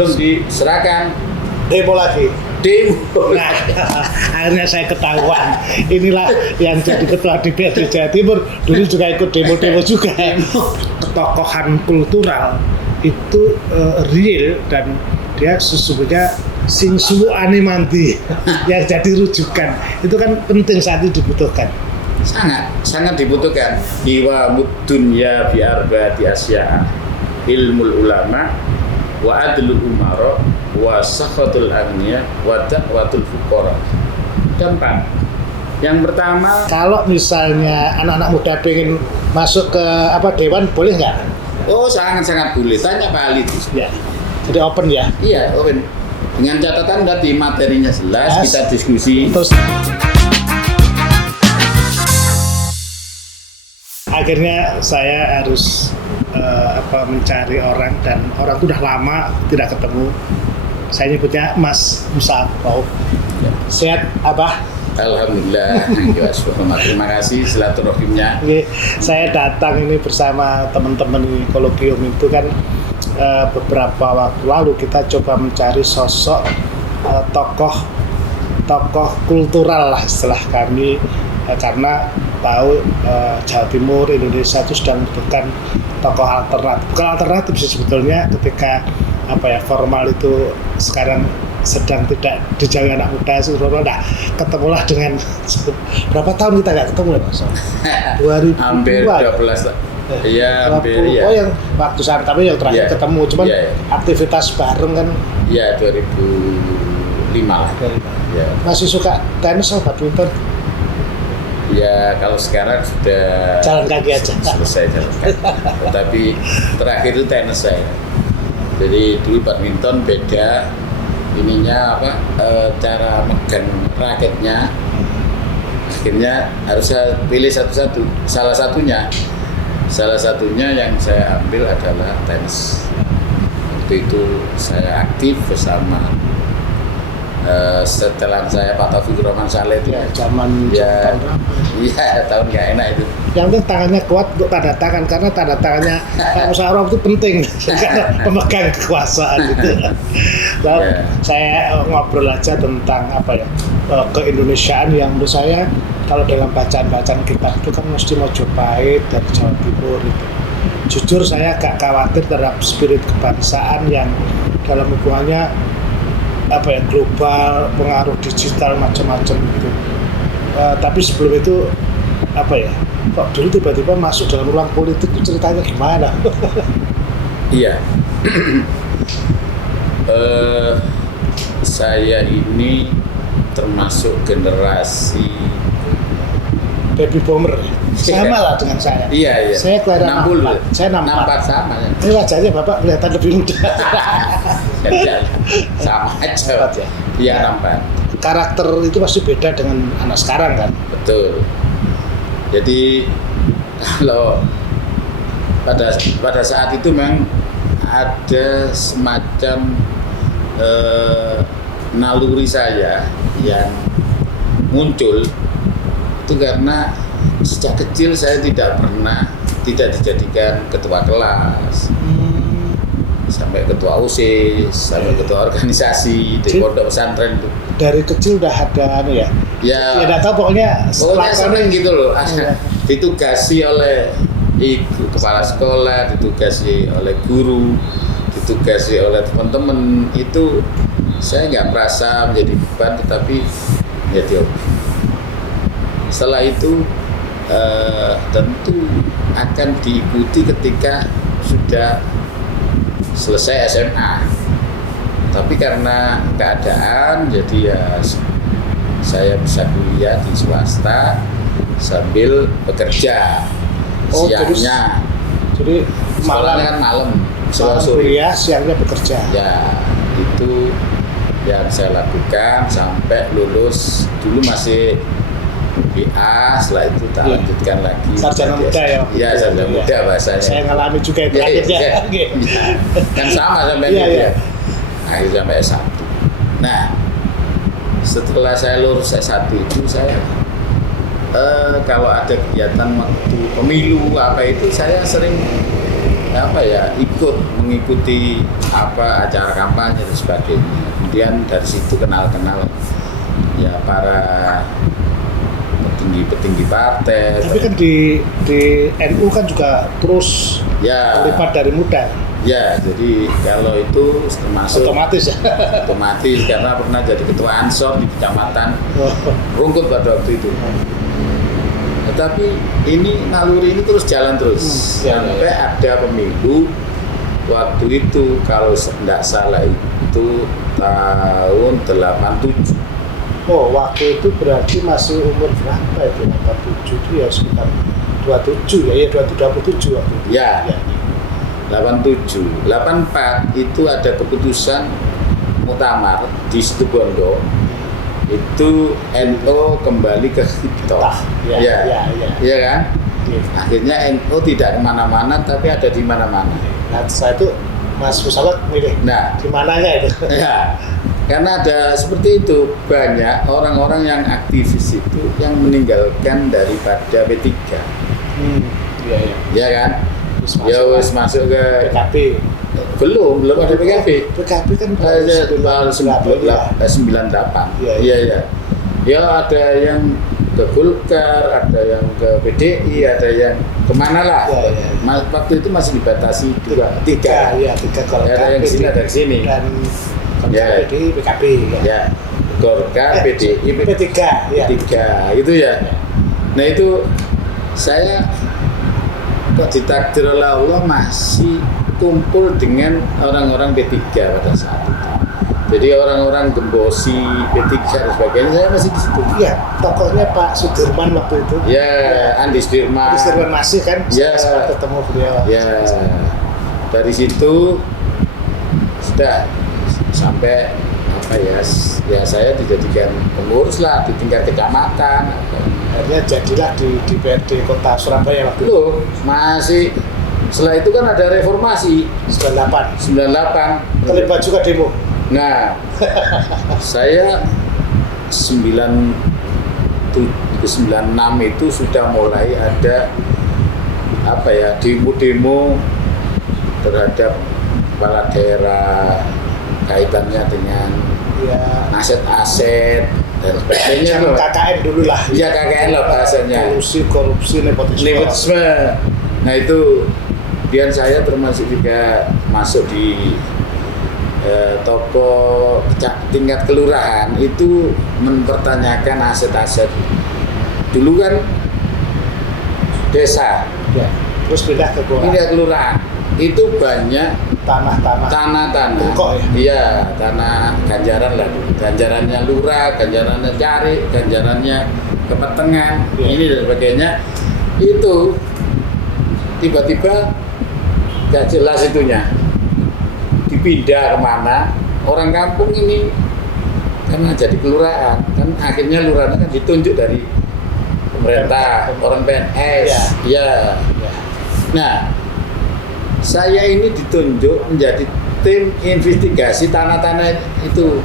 belum diserahkan demo lagi. demo. Nah, akhirnya saya ketahuan. Inilah yang jadi ketua DPRD Jawa Timur. Dulu juga ikut demo-demo juga. Tokohan kultural itu real dan dia sesungguhnya sing suwuane manti yang jadi rujukan. Itu kan penting saat itu dibutuhkan. Sangat dibutuhkan. Iwa dunya bi arba'ati asya'a. Ilmul ulama wa adlul umara wa sakhatul agniya wa da'watul fuqara. Keempat. Yang pertama, Kalau misalnya anak-anak muda pengen masuk ke dewan boleh nggak? sangat boleh. Tanya Pak Ali. Ya. Jadi open ya. Iya, open. Dengan catatan tadi materinya jelas, kita diskusi. Terus akhirnya saya harus mencari orang, dan orang itu udah lama tidak ketemu. Saya nyebutnya Mas Musa Rauf. Sehat Abah? Alhamdulillah. Terima kasih silaturahimnya. Saya datang ini bersama teman-teman di Kologium itu kan beberapa waktu lalu kita coba mencari sosok tokoh kultural lah istilah kami, karena tahu Jawa Timur Indonesia itu sedang membutuhkan tokoh alternatif. Bukan alternatif sih sebetulnya, ketika formal itu sekarang sedang tidak dijauhi anak muda, nah ketemulah dengan berapa tahun kita nggak ketemu ya Mas? 2002 hampir 12 iya, hampir ya. Oh, yang waktu saat kami yang terakhir ketemu, cuman aktivitas bareng kan. Iya, 2005 lah. Ya. Masih suka tenis atau badminton? Ya, kalau sekarang sudah Jalan kaki aja. selesai jalan kaki. Tapi terakhir itu tenis saya. Jadi dulu badminton beda ininya cara megang raketnya. Akhirnya harus saya pilih satu-satu. Salah satunya yang saya ambil adalah tenis. Waktu itu saya aktif bersama setelah saya Pak Taufik Roman Saleh itu zaman tahun nggak enak itu. Yang penting tangannya kuat untuk tanda tangan, karena tanda tangannya Pak Musyawarah itu penting karena pemegang kekuasaan gitu. Saya ngobrol aja tentang keindonesiaan yang menurut saya kalau dalam bacaan-bacaan kita itu kan mesti Mojopahit dari Jawa Timur itu. Jujur saya agak khawatir terhadap spirit kebangsaan yang dalam hubungannya global, pengaruh digital macam-macam gitu. Tapi sebelum itu kok dulu tiba-tiba masuk dalam ruang politik, itu ceritanya gimana? Iya. Saya ini termasuk generasi baby boomer. Sama lah dengan saya. Iya. Saya kelahiran 60. Saya 64 sama ya. Ini wajahnya Bapak kelihatan lebih muda. Sama aja. Iya, 64. Karakter itu pasti beda dengan anak sekarang kan? Betul. Jadi kalau pada saat itu memang ada semacam naluri saya yang muncul itu karena sejak kecil saya tidak dijadikan ketua kelas, sampai ketua OSIS, sampai ketua organisasi di pondok pesantren itu. Dari kecil udah ada ya nggak tahu pokoknya sering gitu loh. Ditugasi oleh ibu kepala sekolah, ditugasi oleh guru, ditugasi oleh teman-teman, itu saya nggak merasa menjadi beban, tetapi menjadi hobi. Setelah itu tentu akan diikuti ketika sudah selesai SMA. Tapi karena keadaan, jadi ya saya bisa kuliah di swasta sambil bekerja. Siangnya. Jadi sekolahnya kan malam kuliah, siangnya bekerja. Ya, itu yang saya lakukan sampai lulus. Dulu masih BA, setelah itu tak lanjutkan lagi. Sarjana muda ya? Iya, sarjana muda bahasanya. Saya ngalami juga itu akhirnya. Kan sama sampai dia. Akhirnya sampai S1. Nah, setelah saya lulus S1 itu saya kalau ada kegiatan waktu pemilu itu saya sering apa ya, mengikuti apa acara kampanye dan sebagainya. Kemudian dari situ kenal-kenal ya para petinggi partai. Tapi kan di NU kan juga terus Ya, terlibat dari muda. ya, jadi kalau itu termasuk Otomatis ya. otomatis karena pernah jadi ketua Ansor di kecamatan Rungkut pada waktu itu. Tetapi ini naluri ini terus jalan terus sampai ada pemilu waktu itu, kalau tidak salah itu tahun 87. Oh, waktu itu berarti masih umur berapa itu? 87 itu ya sekitar 27 ya, 27 waktu itu. Ya. 87, 84 itu ada keputusan muktamar di Situbondo, itu NU kembali ke Hitoh. Ya kan? Ya. Akhirnya NU tidak kemana-mana tapi ada di mana-mana. Nah, setelah itu Mas Musalat milih Nah, di mananya itu? ya, karena ada seperti itu, banyak orang-orang yang aktivis itu yang meninggalkan daripada P3. Iya. Ya kan? Ya wis masuk ke PKB. belum ada PKB. PKB kan tahun 98. Iya. Ya ada yang ke Golkar, ada yang ke PDI, ada yang kemana lah. Ya. Waktu itu masih dibatasi tiga. Ya, tiga Golkar. Ada yang sini, ada yang sini. Dan Ya. PDI, PKB. Ya, Golkar, PDI, P3. Ya. P3, gitu ya. Nah itu saya kok ditakdir oleh Allah masih kumpul dengan orang-orang P3 pada saat itu. Jadi orang-orang Gembosi, P3 dan sebagainya, saya masih di situ. Iya, tokohnya Pak Sudirman waktu itu. Ya, Andi Sudirman. Andi Sudirman masih kan? Ya. Saya sempat ketemu beliau. Ya, dari situ sudah sampai apa ya saya dijadikan pengurus lah di tingkat kecamatan. Akhirnya jadilah di DPRD Kota Surabaya waktu itu. Loh, masih setelah itu kan ada reformasi 98. 98. Terlibat juga demo. Nah, saya 96 itu sudah mulai ada apa ya, demo-demo terhadap kepala daerah, kaitannya dengan Ya. aset-aset dan sebagainya. Jangan KKN dulu lah. Iya, KKN lah bahasanya. Korupsi, nepotisme. Nah itu, kemudian saya termasuk juga masuk di toko tingkat kelurahan itu mempertanyakan aset-aset. Dulu kan desa, Ya. Terus pindah ke kelurahan itu banyak tanah Bengkok ya? Iya, tanah ganjaran lah, ganjarannya lurah, ganjarannya cari, ganjarannya kepetengan, Ya. ini dan sebagainya. Itu tiba-tiba gak jelas itunya, dipindah kemana, orang kampung ini karena jadi kelurahan kan, akhirnya lurahnya kan ditunjuk dari pemerintah, orang PNS. Ya. Nah, saya ini ditunjuk menjadi tim investigasi tanah-tanah itu.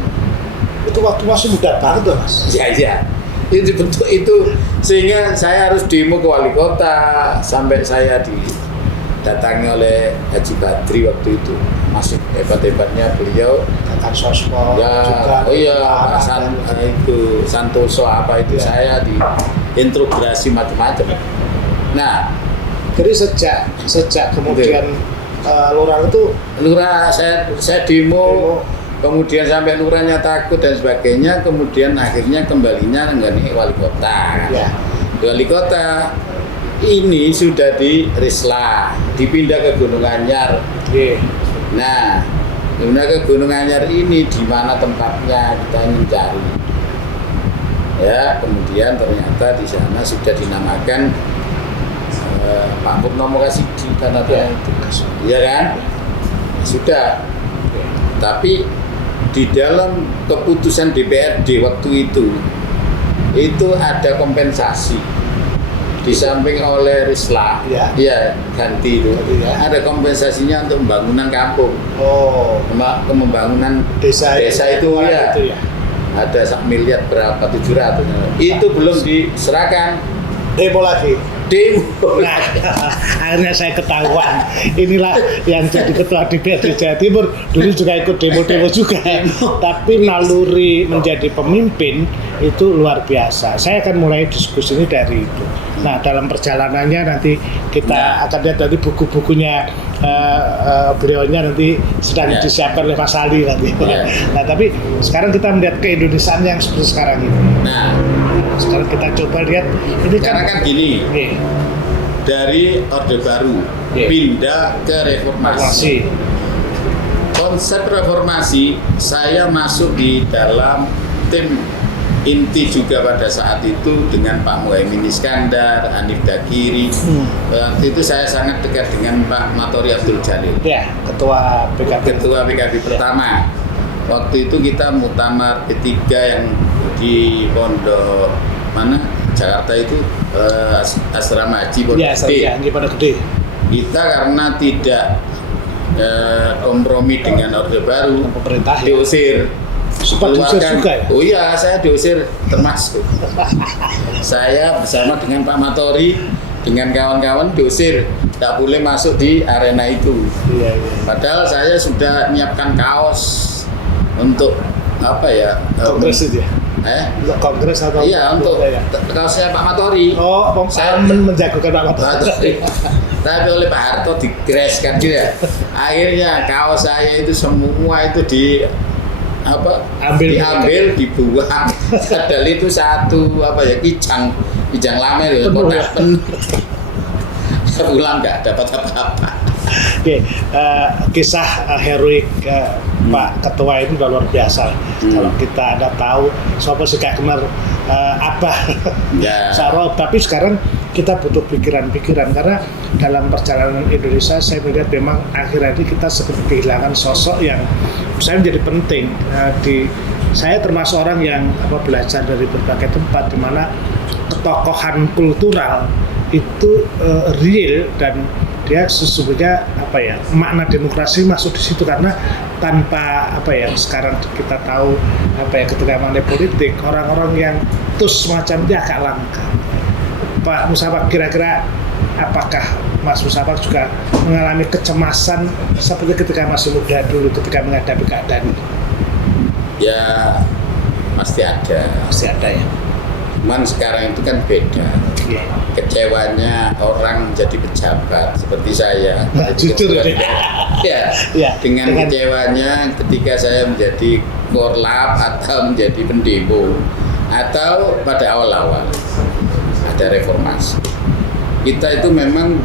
Itu waktu masih muda banget tuh, Mas. Iya. Itu dibentuk itu, sehingga saya harus demo ke wali kota, sampai saya didatangi oleh Haji Badri waktu itu. Masih hebat-hebatnya beliau. Kakak Sosmo Ya, juga. oh iya, Pak itu Santoso apa itu, Ya. saya diintegrasi macam-macam. Nah, Jadi sejak kemudian lurah itu lurah saya demo, kemudian sampai lurahnya takut dan sebagainya, kemudian akhirnya kembalinya menjadi wali kota. ya. Wali kota ini sudah di Rislah, dipindah ke Gunung Anyar. Oke. Nah, pindah ke Gunung Anyar ini di mana tempatnya kita ingin cari. Ya, kemudian ternyata di sana sudah dinamakan Pak Purnomo Kasidi karena itu, iya kan? Sudah. Tapi di dalam keputusan DPRD waktu itu ada kompensasi. Di samping oleh Rislah, ya ganti itu, ada kompensasinya untuk pembangunan kampung. Oh, Pembangunan desa itu ya. Ada 1 miliar berapa, 700. Itu belum diserahkan. Demo lagi. demo. Nah, akhirnya saya ketahuan. Inilah yang jadi ketua DPRD Jawa Timur. Dulu juga ikut demo-demo juga. Tapi naluri menjadi pemimpin itu luar biasa. Saya akan mulai diskusi ini dari itu. Nah, dalam perjalanannya nanti kita akan lihat nanti buku-bukunya beliaunya nanti sedang disiapkan oleh Mas Ali nanti. Nah, tapi sekarang kita melihat keindonesiaan yang seperti sekarang ini. Nah, sekarang kita coba lihat ini karena kan gini, dari Orde Baru pindah ke reformasi. Konsep reformasi saya masuk di dalam tim inti juga pada saat itu dengan Pak Muhaimin Iskandar, Hanif Dakiri. Waktu itu saya sangat dekat dengan Pak Matori Abdul Jalil. Ya, ketua PKB. Ketua PKB pertama. Waktu itu kita muktamar P3 yang di Pondok mana Jakarta itu asrama haji Pondok Gede. Pondok Gede. Kita karena tidak kompromi dengan Orde Baru, pemerintah diusir. Sempat diusir juga ya? Oh iya, saya diusir termasuk. Saya bersama dengan Pak Matori dengan kawan-kawan diusir, tak boleh masuk di arena itu. Iya. Padahal saya sudah menyiapkan kaos untuk apa ya? Kongres itu ya? Untuk kongres atau? Iya, untuk kaosnya Pak Matori. Oh, saya menjagokan Pak Matori. Tapi oleh Pak Harto digreskan gitu ya. Akhirnya kaos saya itu semua itu diambil, dibuang. Padahal itu satu kijang lama itu kotak penuh. Pulang nggak dapat apa-apa. Oke, kisah heroik Pak Ketua itu udah luar biasa. Kalau kita ada tahu, siapa sih gak kenal Abah Sarot, tapi sekarang kita butuh pikiran-pikiran karena dalam perjalanan Indonesia saya melihat memang akhir-akhir ini kita seperti kehilangan sosok yang saya menjadi penting. Saya termasuk orang yang belajar dari berbagai tempat di mana ketokohan kultural itu real dan dia sesungguhnya makna demokrasi masuk di situ karena tanpa sekarang kita tahu ketika mengenai politik orang-orang yang tus semacam dia agak langka. Pak Musafak, kira-kira apakah Mas Musafak juga mengalami kecemasan seperti ketika masih muda dulu ketika menghadapi keadaan ini? Ya pasti ada. Pasti ada ya. Cuman sekarang itu kan beda. Kecewanya orang jadi pejabat seperti saya. Jujur ya. Dengan kecewanya ketika saya menjadi korlap atau menjadi pendemo atau pada awal-awal ada reformasi. Kita itu memang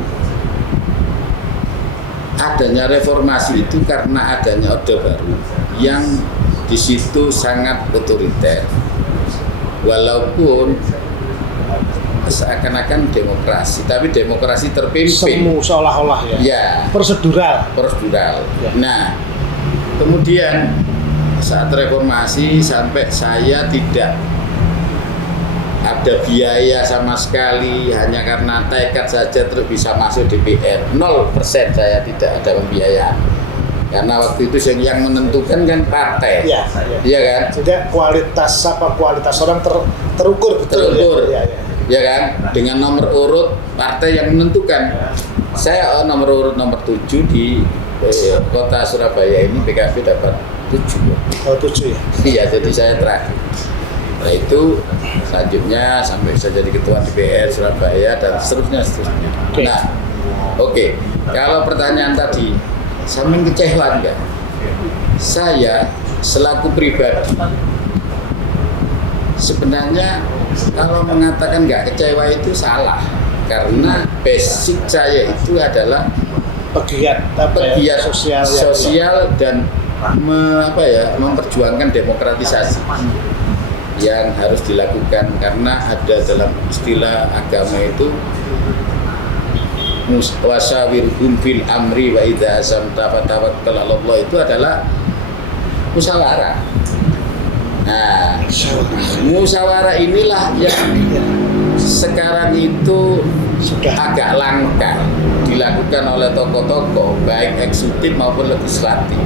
adanya reformasi itu karena adanya Orde Baru yang di situ sangat otoriter. Walaupun seakan-akan demokrasi, tapi demokrasi terpimpin. Seolah-olah ya. Prosedural. Ya. Nah, kemudian saat reformasi sampai saya tidak ada biaya sama sekali, hanya karena tekad saja terus bisa masuk DPR. 0% saya tidak ada pembiayaan. Karena waktu itu yang menentukan kan partai. Iya kan? Jadi kualitas orang terukur betul. Terukur. Ya kan? Dengan nomor urut partai yang menentukan. Saya nomor urut nomor 7 di kota Surabaya ini PKB dapat 7. Oh, 7 ya? Iya, jadi saya terakhir. Nah itu selanjutnya sampai saya jadi ketua DPR Surabaya dan seterusnya. Nah, oke. Kalau pertanyaan tadi, sampean kecewa enggak? Saya selaku pribadi sebenarnya kalau mengatakan nggak kecewa itu salah, karena basic saya itu adalah pegiat sosial dan memperjuangkan demokratisasi yang harus dilakukan, karena ada dalam istilah agama itu wasawirhum fil amri wa idza azamta fatawakkal 'ala Allah, itu adalah musyawarah. Nah, musyawarah inilah yang sekarang itu sudah agak langka dilakukan oleh tokoh-tokoh baik eksekutif maupun legislatif.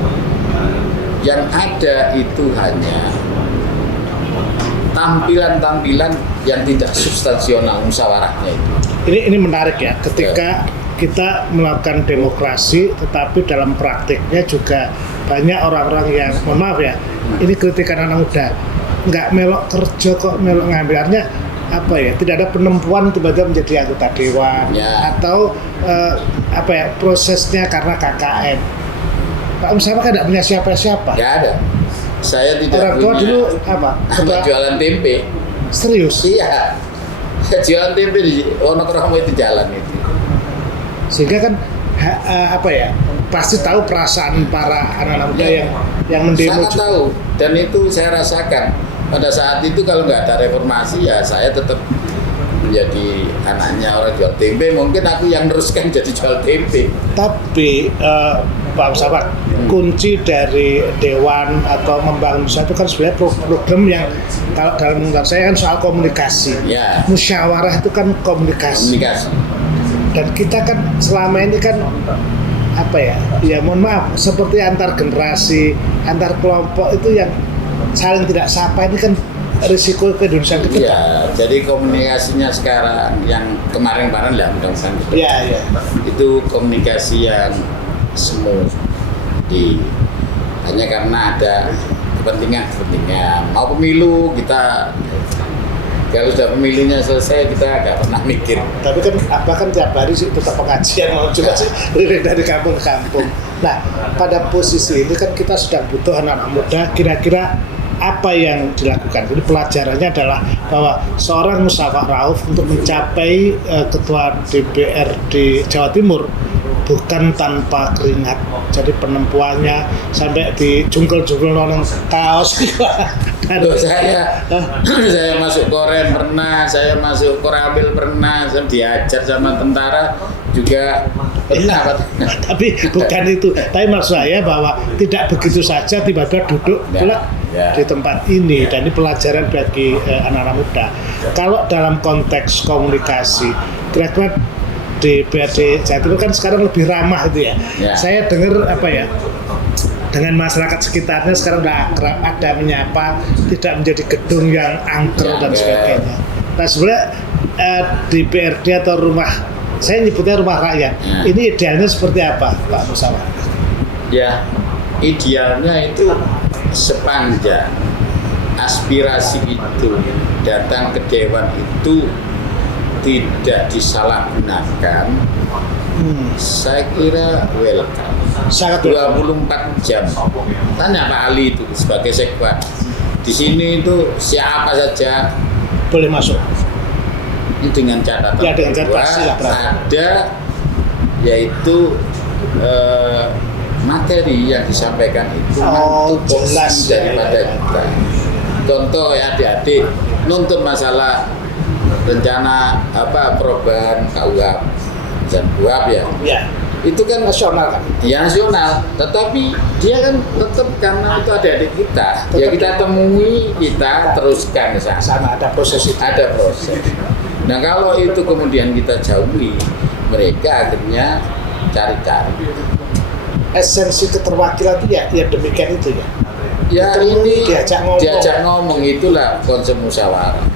Yang ada itu hanya tampilan-tampilan yang tidak substansional musyawarahnya itu. ini menarik ya, ketika kita melakukan demokrasi, tetapi dalam praktiknya juga banyak orang-orang yang, mohon maaf ya, ini kritikan anak muda, nggak melok kerja kok melok ngambil, artinya apa ya, tidak ada penempuan tiba-tiba menjadi anggota dewan atau apa ya, prosesnya karena KKN. Pak Musama kan tidak punya siapa-siapa. Nggak ada. Saya tidak orang tua punya. dulu apa? Apa jualan tempe? Serius? Iya. Jualan tempe di Wonokromo itu jalan itu. Sehingga kan apa ya, pasti tahu perasaan para anak-anak muda yang mendemo. Sangat tahu, dan itu saya rasakan pada saat itu. Kalau nggak ada reformasi ya saya tetap menjadi anaknya orang jual tempe. Mungkin aku yang teruskan jadi jual tempe. Tapi Pak Musafak, kunci dari dewan atau membangun usaha itu kan sebenarnya program yang kalau dalam menurut saya kan soal komunikasi. Ya. Musyawarah itu kan komunikasi. Dan kita kan selama ini kan apa ya, ya mohon maaf, seperti antar generasi, antar kelompok itu yang saling tidak sapa, ini kan risiko ke Indonesia ke depan. Iya, jadi komunikasinya sekarang yang kemarin-kemarin lah mudah-mudahan. Iya. Itu komunikasi yang semu hanya karena ada kepentingan. Mau pemilu kita, kalau sudah pemilunya selesai kita nggak pernah mikir. Tapi kan apa kan tiap hari sih tetap pengajian, mau coba sih dari kampung ke kampung. Nah, pada posisi ini kan kita sedang butuh anak-anak muda, kira-kira apa yang dilakukan? Jadi pelajarannya adalah bahwa seorang Musafak Rauf untuk mencapai ketua DPRD Jawa Timur bukan tanpa keringat. Jadi penempuannya sampai di jungkel-jungkel nonton kaos. Saya masuk Koren pernah, saya masuk Koramil pernah, saya diajar sama tentara juga pernah. Tapi bukan itu. Tapi maksud saya bahwa tidak begitu saja tiba-tiba duduk di tempat ini, dan ini pelajaran bagi anak-anak muda. Kalau dalam konteks komunikasi, kira-kira DPRD Jawa Timur kan sekarang lebih ramah itu ya. Saya dengar apa ya, dengan masyarakat sekitarnya sekarang udah akrab, ada menyapa, tidak menjadi gedung yang angker dan sebagainya. Nah sebenarnya DPRD atau rumah, saya nyebutnya rumah rakyat, ini idealnya seperti apa Pak Musafak? Ya, idealnya itu sepanjang aspirasi itu datang ke dewan itu tidak disalahgunakan, saya kira welcome. 24 jam. Tanya Pak Ali itu sebagai sekwan. Di sini itu siapa saja boleh masuk. Ini dengan catatan ada yaitu materi yang disampaikan itu jelas daripada kita. Contoh ya, adik-adik nuntut masalah rencana perubahan KUHP dan KUHP ya. Itu kan nasional kan? Ya nasional, tetapi dia kan tetap karena itu adik-adik kita. Tetap ya kita temui, kita teruskan ke sana. Ada proses itu. Ada proses. Nah kalau itu kemudian kita jauhi, mereka akhirnya cari-cari. Esensi keterwakilan itu ya demikian itu ya. Ya ini diajak ngomong itulah konsep musyawarah.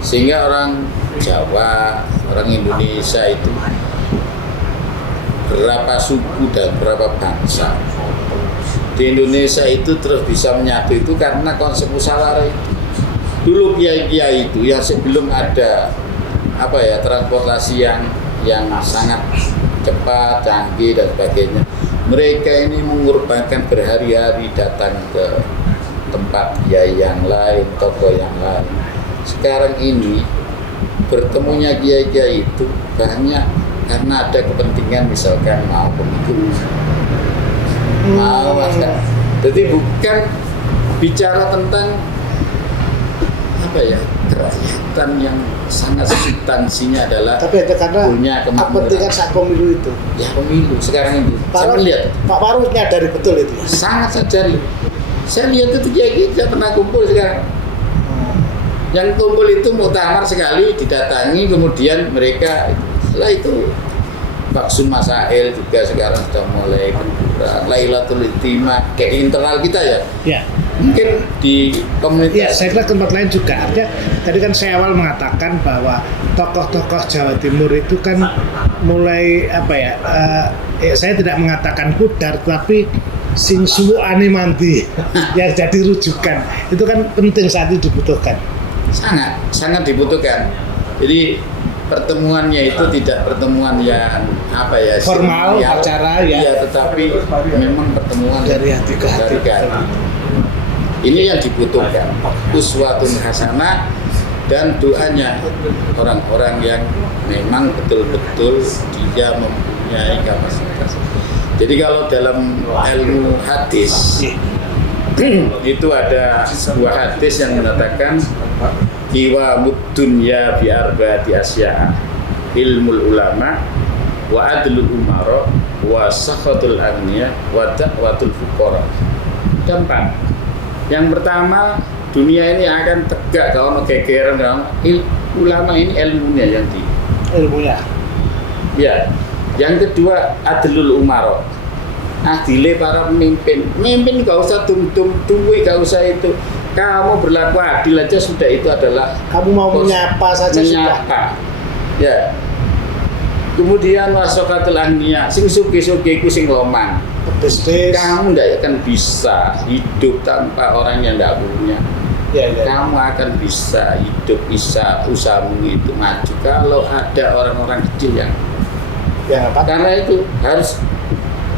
Sehingga orang Jawa, orang Indonesia itu berapa suku dan berapa bangsa di Indonesia itu terus bisa menyatu itu karena konsep musyawarah itu. Dulu kiai-kiai itu yang sebelum ada transportasi yang sangat cepat, canggih dan sebagainya, mereka ini mengorbankan berhari-hari datang ke tempat kiai yang lain, tokoh yang lain. Sekarang ini bertemunya kiai-kiai itu banyak karena ada kepentingan, misalkan mau pemilu, jadi bukan bicara tentang kerakyatan yang sangat substansinya adalah tapi ada karena punya kepentingan saat pemilu itu. Ya pemilu sekarang ini. Saya melihat Pak Faruk nyadari betul itu. Sangat sadari. Saya lihat itu kiai tidak pernah kumpul sekarang. Yang kumpul itu muktamar sekali, didatangi, kemudian mereka setelah itu Baksun Masail juga sekarang sudah mulai berkurang. Lailatul Itimah kayak di internal kita ya. Mungkin di komunitas. Ya, saya kira tempat lain juga. Artinya tadi kan saya awal mengatakan bahwa tokoh-tokoh Jawa Timur itu kan mulai apa ya? Saya tidak mengatakan pudar, tapi sing suwuane mandi yang jadi rujukan itu kan penting saat ini dibutuhkan. Sangat dibutuhkan. Jadi pertemuannya itu tidak pertemuan yang apa ya Formal, acara ya. Iya, tetapi memang pertemuan Dari hati ke hati. Ini yang dibutuhkan, uswatun hasanah, dan doanya orang-orang yang memang betul-betul dia mempunyai kapasitas. Jadi kalau dalam ilmu hadis itu ada sebuah hadis yang mengatakan iwa dunya bi arba'ati asya, ilmul ulama wa adlul umara wa sakhatul agniya wa da'watul fuqara. Dampak yang pertama, dunia ini akan tegak kalau gegeran ulama ini ilmunya yang Ilmunya. ya. Yang kedua, adlul umara, adile para pemimpin gak usah tuwe, gak usah itu, kamu berlaku adil aja sudah, itu adalah Kamu mau menyapa saja menyapa. Ya. Kemudian wasokatul agniya, sing suge-suge ku sing lomang. Bisnis. Kamu tidak akan bisa hidup tanpa orang yang tidak punya. Ya. Kamu akan bisa hidup, bisa usahamu itu maju kalau ada orang-orang kecil yang Yang apa? karena itu harus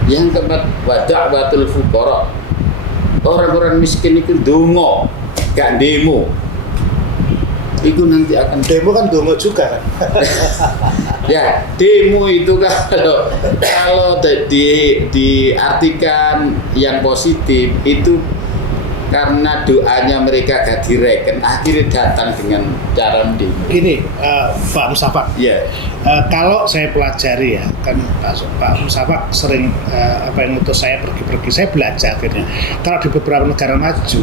yang keempat, wada'watul fuqara. Orang-orang miskin itu dongo, gak demo. Itu nanti akan Demo kan dongo juga kan. ya, demo itu kalau diartikan yang positif itu karena doanya mereka gak direken, akhirnya datang dengan cara demo. Gini, Pak Musafak. Ya, Kalau saya pelajari ya, kan Pak Musafak sering yang ngutus saya pergi-pergi, saya belajar akhirnya. Kalau di beberapa negara maju,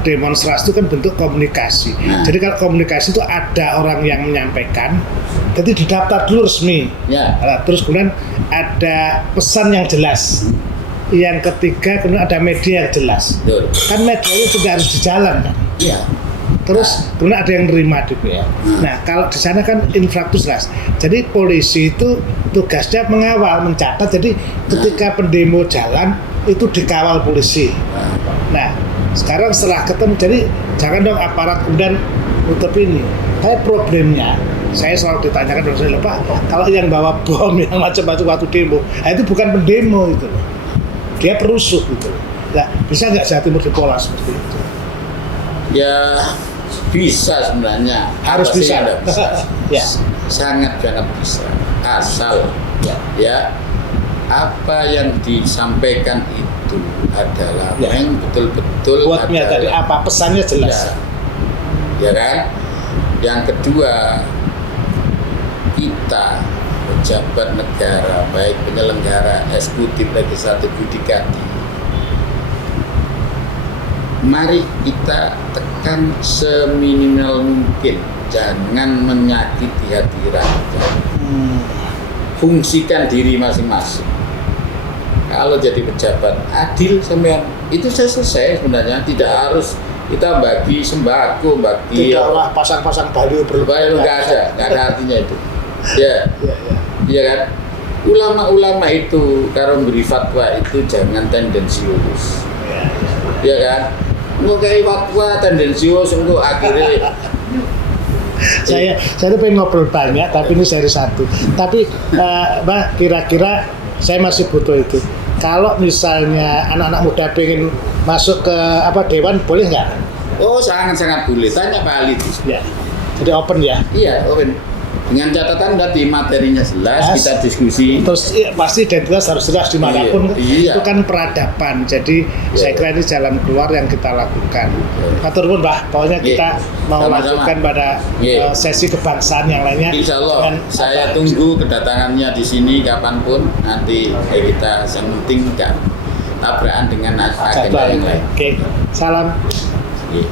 demonstrasi itu kan bentuk komunikasi. Jadi kalau komunikasi itu ada orang yang menyampaikan, jadi didaftar dulu resmi. ya, Nah, terus kemudian ada pesan yang jelas. Yang ketiga kemudian ada media yang jelas. betul. Kan media itu juga harus di jalan kan. Ya, Terus kemudian ada yang nerima juga ya. Nah kalau di sana kan infrastruktur jelas. Jadi polisi itu tugasnya mengawal, mencatat. Jadi ketika pendemo jalan itu dikawal polisi. Nah sekarang setelah ketemu, jadi jangan dong aparat kemudian nutup ini. Tapi problemnya saya selalu ditanyakan oleh Pak, kalau yang bawa bom yang macam-macam waktu demo, nah itu bukan pendemo itu, dia perusuh gitu. Nah, bisa nggak Jawa Timur dipola seperti itu? ya bisa sebenarnya. Harus Apa sih bisa. yang nggak bisa? Ya. Sangat bisa. Asal ya apa yang disampaikan itu adalah Ya. yang betul-betul Buatnya tadi apa pesannya jelas. ya kan. Yang kedua, kita pejabat negara, baik penyelenggara, eksekutif, legislatif, yudikatif, mari kita tekan seminimal mungkin, jangan menyakiti hati rakyat. Fungsikan diri masing-masing. Kalau jadi pejabat adil sampean, itu selesai sebenarnya. Tidak harus kita bagi sembako, bagi Tidaklah pasang-pasang baliho berbayar, nggak ada artinya itu. Ya, Ya. iya kan. Ulama-ulama itu kalau beri fatwa itu jangan tendensius, ya kan. Mau kayak fatwa tendensius untuk akhirnya Saya pengen ngobrol banyak, tapi ini seri satu. Tapi Mbak, kira-kira saya masih butuh itu. Kalau misalnya anak-anak muda pengen masuk ke dewan, boleh nggak? oh sangat-sangat boleh. Tanya Pak Ali. Ya, jadi open ya. Iya, open. Dengan catatan tadi materinya jelas, Jelas. kita diskusi. Terus pasti identitas harus jelas dimanapun. Iya. Itu kan peradaban. Jadi saya kira ini jalan keluar yang kita lakukan. Matur nuwun Mbah, pokoknya kita mau Sama-sama. lanjutkan pada sesi kebangsaan yang lainnya. Insya Allah, Dengan saya tunggu kedatangannya di sini kapanpun. Nanti kita yang penting nggak tabrakan dengan agenda yang lain. Oke, salam. Iya.